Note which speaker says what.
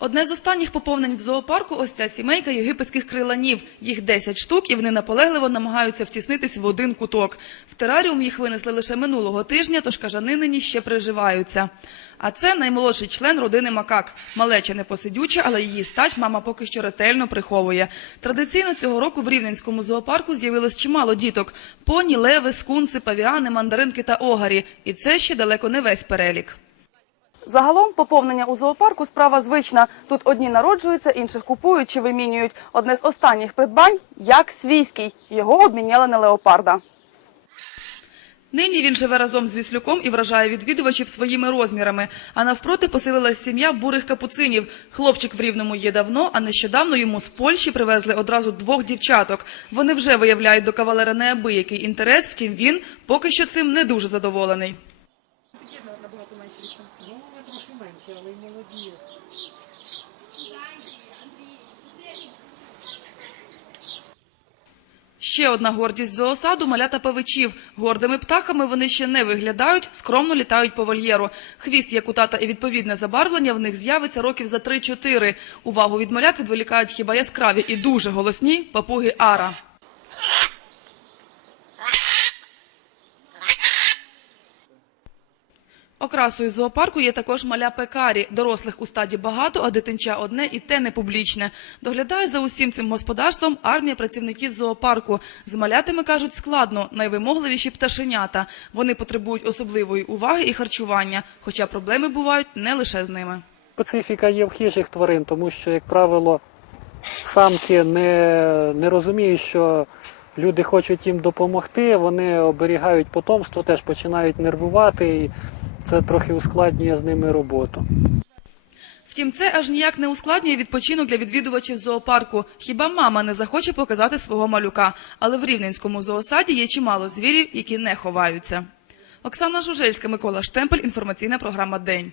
Speaker 1: Одне з останніх поповнень в зоопарку ось ця сімейка єгипетських криланів. Їх 10 штук, і вони наполегливо намагаються втіснитись в один куток. В тераріум їх винесли лише минулого тижня, тож кажани нині ще приживаються. А це наймолодший член родини макак. Малеча непосидюча, але її стать мама поки що ретельно приховує. Традиційно цього року в Рівненському зоопарку з'явилось чимало діток: поні, леви, скунси, павіани, мандаринки та огарі. І це ще далеко не весь перелік. Загалом поповнення у зоопарку справа звична. Тут одні народжуються, інших купують чи вимінюють. Одне з останніх придбань як свійський. Його обміняли на леопарда. Нині він живе разом з Віслюком і вражає відвідувачів своїми розмірами. А навпроти поселилась сім'я бурих капуцинів. Хлопчик в рівному є давно, а нещодавно йому з Польщі привезли одразу двох дівчаток. Вони вже виявляють до кавалера неабиякий інтерес, втім він поки що цим не дуже задоволений.
Speaker 2: Ну, трохи але молоді.
Speaker 1: Ще одна гордість зоосаду – малята павичів. Гордими птахами вони ще не виглядають, скромно літають по вольєру. Хвіст, як у тата і відповідне забарвлення в них з'явиться років за 3-4. Увагу від малят відволікають хіба яскраві і дуже голосні папуги Ара. Окрасою зоопарку є також маля пекарі. Дорослих у стаді багато, а дитинча одне і те не публічне. Доглядає за усім цим господарством армія працівників зоопарку. З малятами, кажуть, складно, найвимогливіші пташенята. Вони потребують особливої уваги і харчування, хоча проблеми бувають не лише з ними.
Speaker 2: Специфіка є в хижих тварин, тому що, як правило, самки не, не розуміють, що люди хочуть їм допомогти, вони оберігають потомство, теж починають нервувати, і це трохи ускладнює з ними роботу.
Speaker 1: Втім, це аж ніяк не ускладнює відпочинок для відвідувачів зоопарку. Хіба мама не захоче показати свого малюка? Але в Рівненському зоосаді є чимало звірів, які не ховаються. Оксана Жужельська, Микола Штемпель, інформаційна програма День.